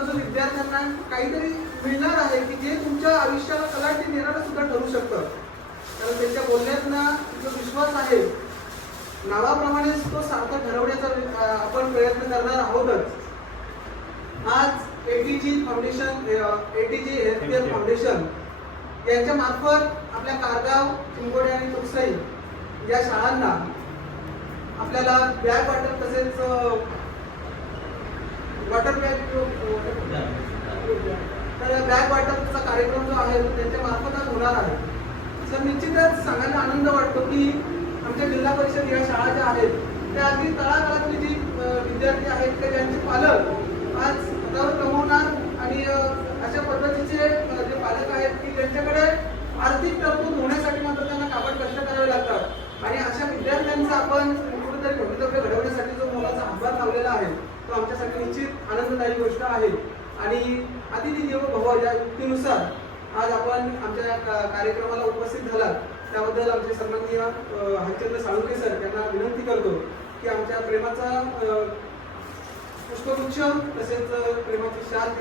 गरजू विद्यार्थ्यांना काहीतरी मिळणार आहे की जे तुमच्या आयुष्याला कलाटणी देणारं सुद्धा ठरू शकतं. कारण त्यांच्या बोलण्यातना जो विश्वास आहे नावाप्रमाणेच तो सार्थ ठरवण्याचा आपण प्रयत्न करणार आहोतच. आज ATG foundation, ATG healthcare foundation यांच्या मार्फत आपल्या कारगाव, चिंचोडी आणि तुकसई या शाळांना आपल्याला बॅग वाटप तसेच वॉटर बॅग तर बॅग वाटपचा कार्यक्रम जो आहे तो त्यांच्या मार्फतच होणार आहे. तर निश्चितच सांगायला आनंद वाटतो की आमच्या जिल्हा परिषद या शाळा ज्या आहेत त्या अगदी तळागाळातली जी विद्यार्थी आहेत ते ज्यांचे पालक आज पदावर कमवणार आणि अशा पद्धतीचे जे पालक आहेत की ज्यांच्याकडे आर्थिक तरतूद होण्यासाठी मात्र त्यांना काबड कष्ट करावे लागतात आणि अशा विद्यार्थ्यांचा आपण कुठेतरी भवितव्य घडवण्यासाठी जो मोलाचा हातभार लावलेला आहे तो आमच्यासाठी निश्चित आनंददायी गोष्ट आहे. आणि अतिथी देवो भव या युक्तीनुसार आज आपण आमच्या कार्यक्रमाला उपस्थित झालात त्याबद्दल आमचे सन्माननीय हरिश्चंद्र साळुंखे सर यांना विनंती करतो की आमच्या प्रेमाचा पुष्पगुच्छ तसेच प्रेमाची शाल